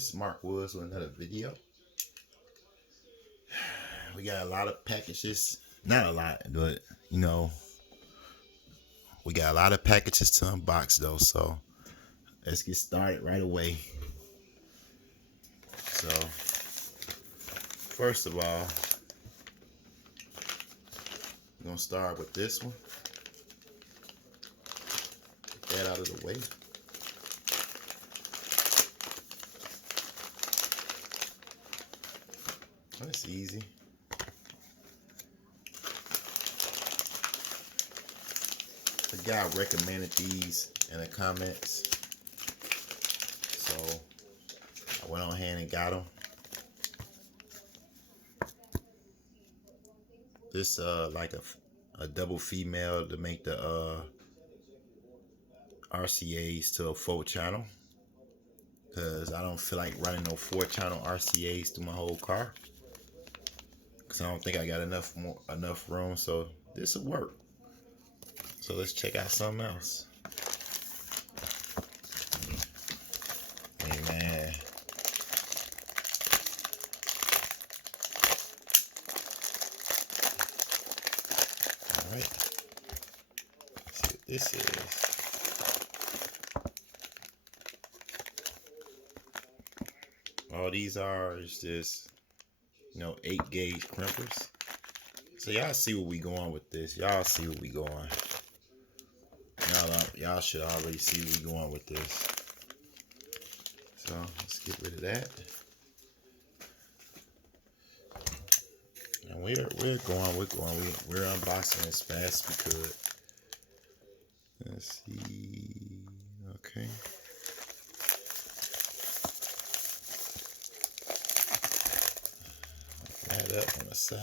This is Mark Woods with another video. We got a lot of packages. Not a lot, but you know, we got a lot of packages to unbox though, so let's get started right away. So, first of all, we're gonna start with this one. Get that out of the way. That's easy. The guy recommended these in the comments, so I went on ahead and got them. This like a double female to make the RCAs to a 4-channel, because I don't feel like running no 4-channel RCAs through my whole car, because I don't think I got enough room. So this will work. So let's check out something else. Hey man. Alright. Let's see what this is. All these are is just, 8-gauge crimpers. So y'all see where we going with this. Y'all see where we going. Y'all should already see where we going with this. So let's get rid of that. And we're unboxing as fast as we could. Let's see. Okay. That up on the side.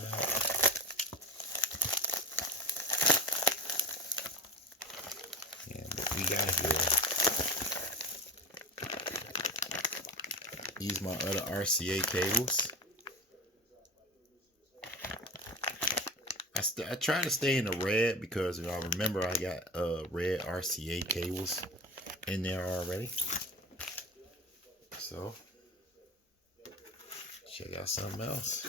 We got here. These my other RCA cables. I try to stay in the red because I remember I got red RCA cables in there already. So check out something else.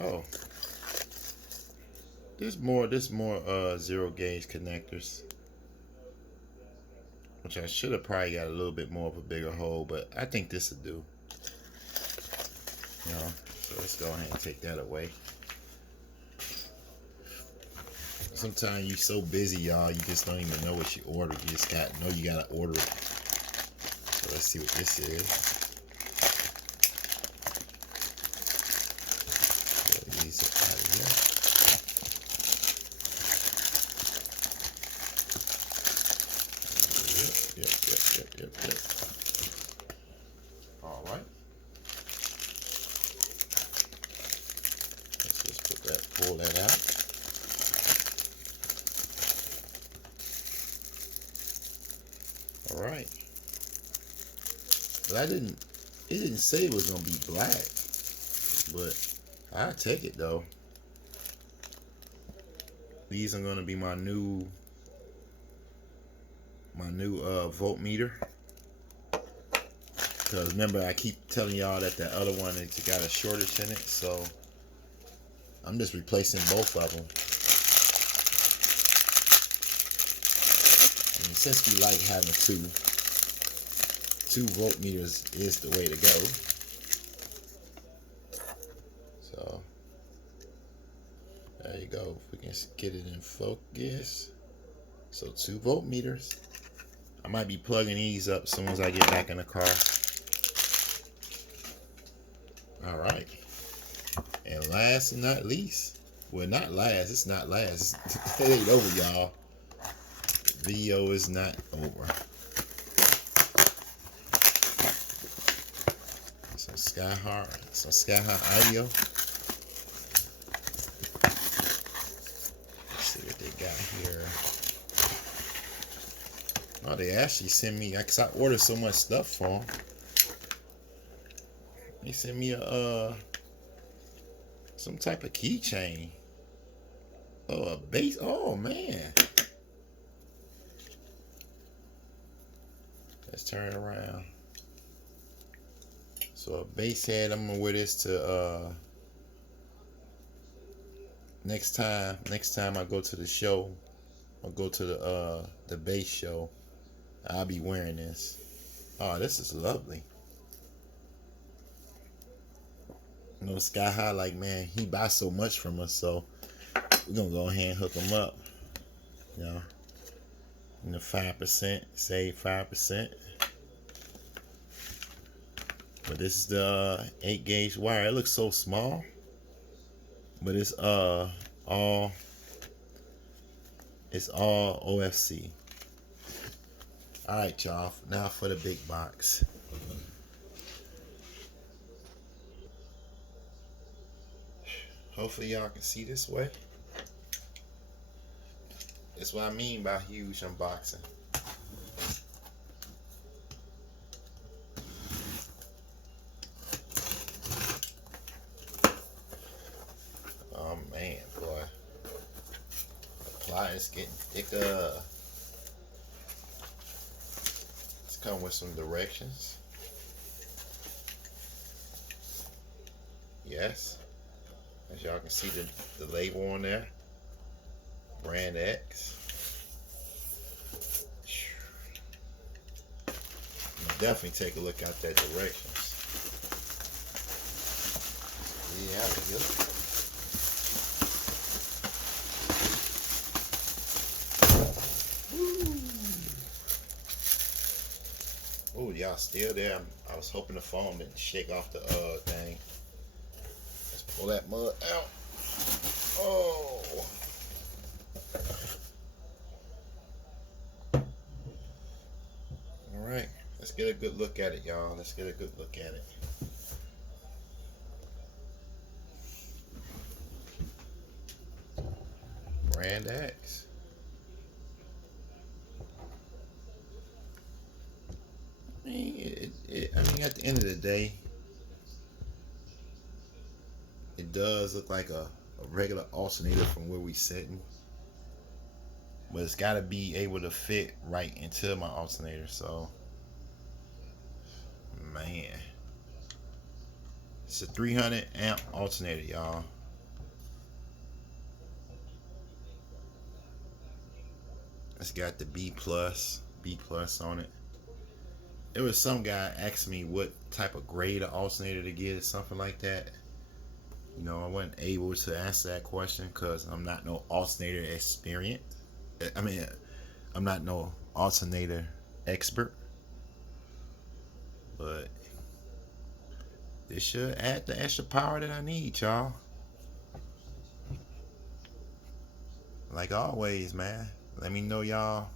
Oh, there's more 0-gauge connectors, which I should have probably got a little bit more of a bigger hole, but I think this will do. So let's go ahead and take that away. Sometimes you're so busy, y'all, you just don't even know what you ordered. You just know you gotta order it. So let's see what this is. Yep. All right. Let's just pull that out. All right. But it didn't say it was gonna be black, but I'll take it though. These are gonna be my new voltmeter. Because remember, I keep telling y'all that the other one it's got a shortage in it, so I'm just replacing both of them. And since we like having two voltmeters is the way to go. So there you go. If we can get it in focus. So 2 voltmeters. I might be plugging these up as soon as I get back in the car. All right. And last and not least, well, not last. It's not last. It ain't over, y'all. The video is not over. Some Skyhigh audio. Let's see what they got here. Oh, they actually sent me, because I ordered so much stuff for them. They sent me Some type of keychain. Oh, a bass. Oh man. Let's turn it around. So a bass head. I'm gonna wear this to next time I go to the show, I'll go to the bass show. I'll be wearing this. Oh, this is lovely. You know, Sky High, like, man, he buys so much from us, so we're gonna go ahead and hook him up. You know, in the 5%, save 5%. But this is the 8 gauge wire. It looks so small, but it's all OFC. All right, y'all. Now for the big box. Hopefully y'all can see this way. That's what I mean by huge unboxing. Oh man, boy. The ply is getting thicker. Let's come with some directions. Yes. As y'all can see the label on there. Brand X. Definitely take a look at that directions. Yeah, oh, y'all still there? I was hoping the phone didn't shake off the thing. Let's pull that mud out. Oh. All right, let's get a good look at it, y'all. Let's get a good look at it. Brand X. I mean, at the end of the day, it does look like a regular alternator from where we sitting, but it's got to be able to fit right into my alternator. So, man, it's a 300 amp alternator, y'all. It's got the B plus on it. There was some guy asked me what type of grade of alternator to get or something like that. You know, I wasn't able to answer that question because I'm not no alternator experience. I mean, I'm not no alternator expert. But this should add the extra power that I need, y'all. Like always, man. Let me know y'all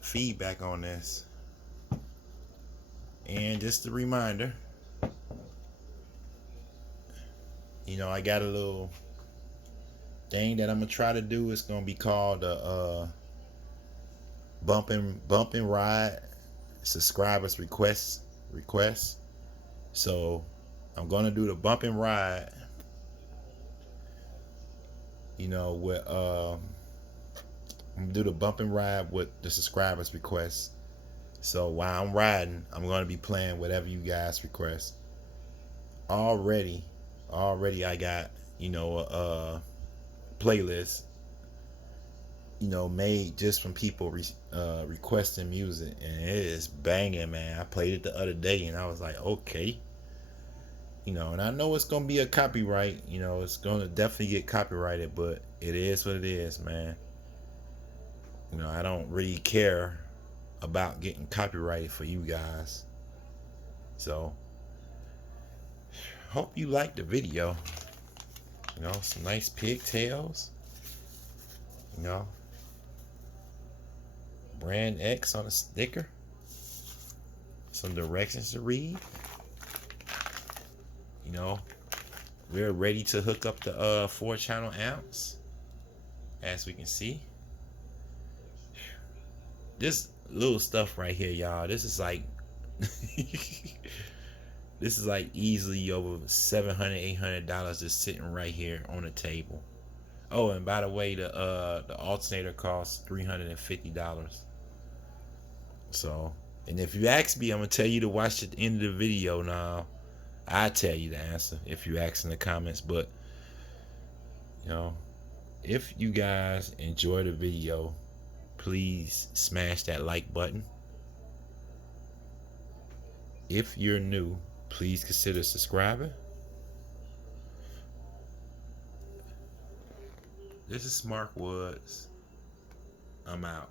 feedback on this. And just a reminder, you know, I got a little thing that I'm gonna try to do. It's gonna be called bump and ride subscribers request. So I'm gonna do the bump and ride. You know, with I'm gonna do the bump and ride with the subscribers request. So while I'm riding, I'm gonna be playing whatever you guys request. Already I got, you know, a playlist, you know, made just from people requesting music, and it is banging, man. I played it the other day and I was like, okay, you know, and I know it's gonna be a copyright, you know, it's gonna definitely get copyrighted, but it is what it is, man. You know, I don't really care about getting copyrighted for you guys. So hope you liked the video. You know, some nice pigtails. You know, Brand X on a sticker. Some directions to read. You know, we're ready to hook up the 4-channel amps, as we can see. This little stuff right here, y'all, this is like this This is like easily over $700, $800 just sitting right here on the table. Oh, and by the way, the alternator costs $350. So, and if you ask me, I'm gonna tell you to watch at the end of the video. Now, I tell you the answer if you ask in the comments. But you know, if you guys enjoy the video, please smash that like button. If you're new, please consider subscribing. This is Mark Woods. I'm out.